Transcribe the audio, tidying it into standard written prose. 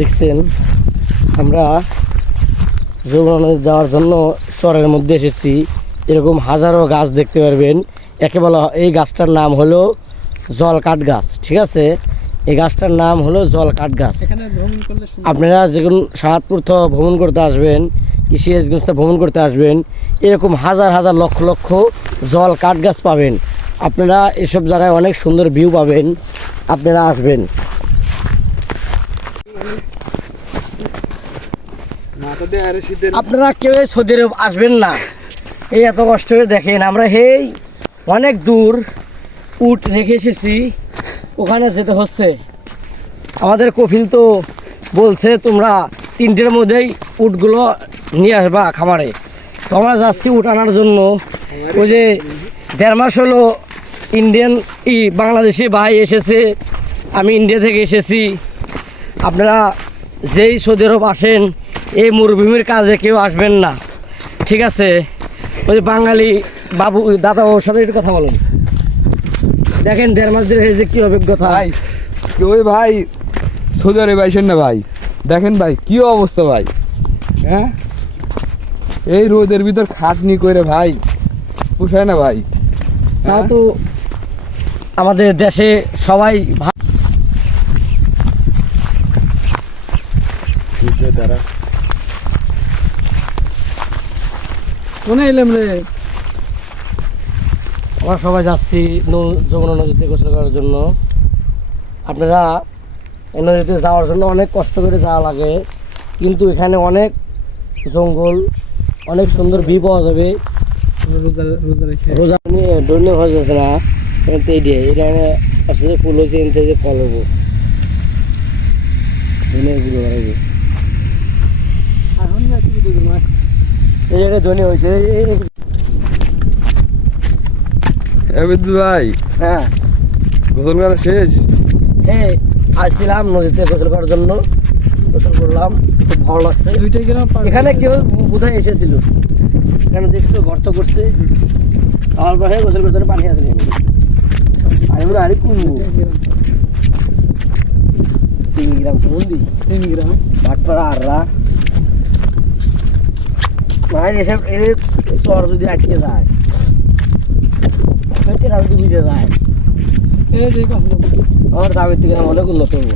দেখছেন আমরা যমুনা যাওয়ার জন্য চরের মধ্যে এসেছি। এরকম হাজারো গাছ দেখতে পারবেন। একে বলা এই গাছটার নাম হলো জল কাঠ গাছ। ঠিক আছে, এই গাছটার নাম হলো জল কাঠ গাছ। আপনারা যখন সাহাদপুর ভ্রমণ করতে আসবেন, কৃষি এজেন্সিতে ভ্রমণ করতে আসবেন, এরকম হাজার হাজার লক্ষ লক্ষ জল কাঠ গাছ পাবেন। আপনারা এসব জায়গায় অনেক সুন্দর ভিউ পাবেন। আপনারা আসবেন। আপনারা কেউ সৌদি আরব আসবেন না, এই এত কষ্ট করে দেখেন। আমরা এই অনেক দূর উট রেখে এসেছি, ওখানে যেতে হচ্ছে। আমাদের কফিল তো বলছে তোমরা 3টের মধ্যেই উটগুলো নিয়ে আসবা খামারে। তো আমরা যাচ্ছি উট আনার জন্য। ওই যে 1.5 মাস হলো ইন্ডিয়ান বাংলাদেশি ভাই এসেছে, আমি ইন্ডিয়া থেকে এসেছি। আপনারা যেই সৌদি আরব আসেন এই মরুভূমির কাজে কেউ আসবেন না, ঠিক আছে? ওই বাঙালি বাবু দাদা ওর সাথে একটু কথা বলুন। দেখেন 1.5 মাস ধরে যে কী অভিজ্ঞতা। ভাই ওই ভাই সৌদি আরবে আইসেন না ভাই, দেখেন ভাই কি অবস্থা ভাই। হ্যাঁ, এই রোদের ভিতর খাটনি করে ভাই পোষায় না ভাই। তাও তো আমাদের দেশে সবাই দ্বারা কোনে এলাম রে। আমরা সবাই যাচ্ছি যমুনা নদীতে গোসল করার জন্য। আপনারা এই নদীতে যাওয়ার জন্য অনেক কষ্ট করে যাওয়া লাগে, কিন্তু এখানে অনেক জঙ্গল, অনেক সুন্দর ভিউ পাওয়া যাবে। রোজা নিয়ে দৈন্য হয়ে যাচ্ছে না, এখানে আসলে ফুল হয়েছে এন থেকে ফল হবো এই জায়গায় ধনী হয়েছে। ভাই হ্যাঁ, গোসল করা শেষ। এই আসছিলাম নদীতে গোসল করার জন্য, গোসল করলাম, খুব ভালো লাগছে। এখানে কেউ বোধহয় এসেছিল, এখানে দেখছো গর্ত করছে, আমার পাশে গোসল করতে পানি আছে পানি মনে আরে কুমবো 3 গ্রাম কেমন দিই 3 গ্রাম ভাটপাড়া আররা ভাই। এসব এর চর যদি আটকে যায়, যদি বুঝে যায়, আমার দামের থেকে অনেক উন্নত হবো।